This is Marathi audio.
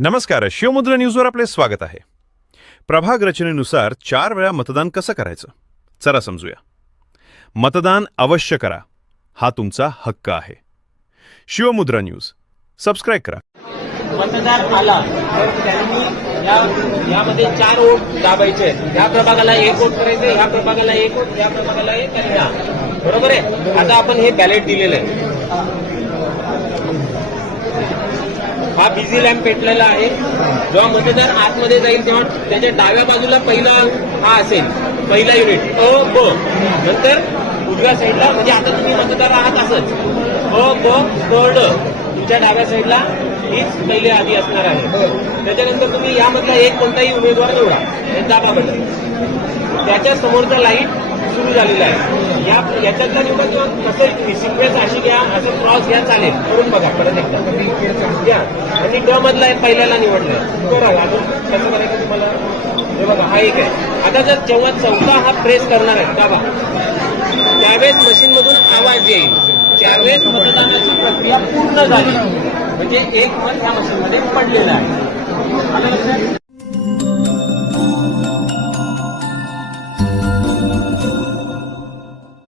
नमस्कार शिवमुद्रा न्यूजवर आपले स्वागत आहे. प्रभाग रचनेनुसार चार वेळा मतदान कसं करायचं? चला समजूया. मतदान अवश्य करा. हा तुमचा हक्क आहे. शिवमुद्रा न्यूज. सबस्क्राईब करा. मतदार आला तर त्यांनी या यामध्ये चार वोट दाबायचे या प्रभागाला एक वोट करायचं या प्रभागाला एक वोट या प्रभागाला एक आणि बरोबर आहे? आता आपण हे बॅलेट दिलेलं आहे. हा बिझी लॅम्प पेटलेला आहे. जेव्हा मतदार आतमध्ये जाईल तेव्हा त्याच्या डाव्या बाजूला पहिला हा असेल. पहिला युनिट अ ब. नंतर उजव्या साईडला म्हणजे आता तुम्ही मतदार आहात असंच. अ ब क ड. तुमच्या डाव्या साईडला हीच पहिले आधी असणार आहे. त्याच्यानंतर तुम्ही यामधला एक कोणताही उमेदवार निवडा. दाबाबद्दल त्याच्या समोरचा लाइट सुरू झालेला आहे. या याच्यातला निवडा किंवा कसं तुम्ही? सिक्वेन्स अशी घ्या असं क्रॉस घ्या चालेल. करून बघा परत एकदा. द्या आणि ड मधला पहिल्याला निवडलाय करा अजून कसं करायचं तुम्हाला हे बघा हा एक आहे. आता जर जेव्हा चौथा हा प्रेस करणार आहे दाबा. त्यावेळेस मशीनमधून आवाज येईल. त्यावेळेस मतदानाची प्रक्रिया पूर्ण झाली. म्हणजे एक मत या मशीनमध्ये पडलेलं आहे.